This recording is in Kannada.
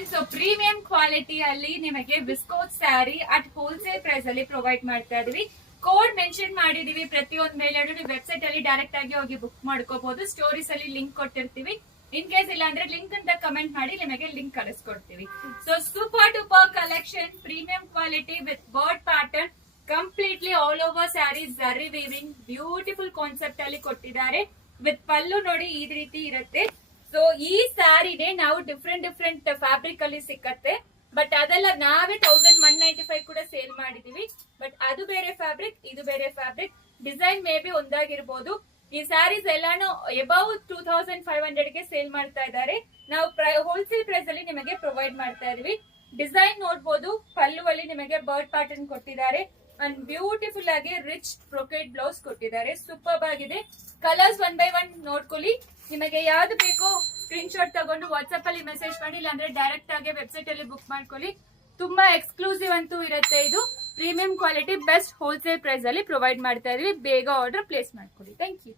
ಕಲೆಕ್ಷನ್. ಸೊ ಪ್ರೀಮಿಯಂ ಕ್ವಾಲಿಟಿ ಅಲ್ಲಿ ನಿಮಗೆ viscose sari at wholesale price ಅಲ್ಲಿ ಪ್ರೊವೈಡ್ ಮಾಡ್ತಾ ಇದೀವಿ. ಕೋಡ್ ಮೆನ್ಷನ್ ಮಾಡಿದೀವಿ ಪ್ರತಿಯೊಂದ್ ಮೇಲೆ. ನೀವು ವೆಬ್ಸೈಟ್ ಅಲ್ಲಿ ಡೈರೆಕ್ಟ್ ಆಗಿ ಹೋಗಿ ಬುಕ್ ಮಾಡ್ಕೋಬಹುದು. ಸ್ಟೋರೀಸ್ ಅಲ್ಲಿ ಲಿಂಕ್ ಕೊಟ್ಟಿರ್ತೀವಿ. ಇನ್ ಕೇಸ್ ಇಲ್ಲ ಅಂದ್ರೆ ಲಿಂಕ್ ಅಂತ ಕಮೆಂಟ್ ಮಾಡಿ ನಿಮಗೆ ಲಿಂಕ್ ಕಳಿಸ್ಕೊಡ್ತೀವಿ. So super duper collection, premium quality with bird pattern, completely all over sari ಜರಿ ವೀವಿಂಗ್, ಬ್ಯೂಟಿಫುಲ್ ಕಾನ್ಸೆಪ್ಟ್ ಅಲ್ಲಿ ಕೊಟ್ಟಿದ್ದಾರೆ. ವಿತ್ ಪಲ್ಲು ನೋಡಿ ಈ ರೀತಿ ಇರುತ್ತೆ. ಸೊ ಈ ಸ್ಯಾರಿನೇ ನಾವು ಡಿಫ್ರೆಂಟ್ ಫ್ಯಾಬ್ರಿಕ್ ಅಲ್ಲಿ ಸಿಕ್ಕತ್ತೆ. ಬಟ್ ಅದೆಲ್ಲ ನಾವೇ 1195 ಕೂಡ ಸೇಲ್ ಮಾಡಿದೀವಿ. ಬಟ್ ಅದು ಬೇರೆ ಫ್ಯಾಬ್ರಿಕ್, ಇದು ಬೇರೆ ಫ್ಯಾಬ್ರಿಕ್. ಡಿಸೈನ್ ಮೇ ಬಿ ಒಂದಾಗಿರ್ಬೋದು. ಈ ಸ್ಯಾರೀಸ್ ಎಲ್ಲಾನು ಎಬೌವ್ 2500 ಗೆ ಸೇಲ್ ಮಾಡ್ತಾ ಇದ್ದಾರೆ. ನಾವು ಹೋಲ್ಸೇಲ್ ಪ್ರೈಸ್ ಅಲ್ಲಿ ನಿಮಗೆ ಪ್ರೊವೈಡ್ ಮಾಡ್ತಾ ಇದೀವಿ. ಡಿಸೈನ್ ನೋಡ್ಬೋದು, ಪಲ್ಲುವಲ್ಲಿ ನಿಮಗೆ ಬರ್ಡ್ ಪ್ಯಾಟರ್ನ್ ಕೊಟ್ಟಿದ್ದಾರೆ ಅಂಡ್ ಬ್ಯೂಟಿಫುಲ್ ಆಗಿ ರಿಚ್ ಬ್ರೊಕೆಟ್ ಬ್ಲೌಸ್ ಕೊಟ್ಟಿದ್ದಾರೆ. ಸೂಪರ್ ಆಗಿದೆ. ಕಲರ್ಸ್ 1 by 1 ನೋಡ್ಕೊಳ್ಳಿ. ನಿಮಗೆ ಯಾವ್ದು ಬೇಕೋ ಸ್ಕ್ರೀನ್ ಶಾಟ್ ತಗೊಂಡು ವಾಟ್ಸ್ಆಪ್ ಅಲ್ಲಿ ಮೆಸೇಜ್ ಮಾಡಿ, ಇಲ್ಲಾಂದ್ರೆ ಡೈರೆಕ್ಟ್ ಆಗಿ ವೆಬ್ಸೈಟ್ ಅಲ್ಲಿ ಬುಕ್ ಮಾಡ್ಕೊಳ್ಳಿ. ತುಂಬಾ ಎಕ್ಸ್ಕ್ಲೂಸಿವ್ ಅಂತೂ ಇರುತ್ತೆ. ಇದು premium quality best wholesale price ಅಲ್ಲಿ ಪ್ರೊವೈಡ್ ಮಾಡ್ತಾ ಇದೀವಿ. ಬೇಗ ಆರ್ಡರ್ ಪ್ಲೇಸ್ ಮಾಡ್ಕೊಳ್ಳಿ. Thank you.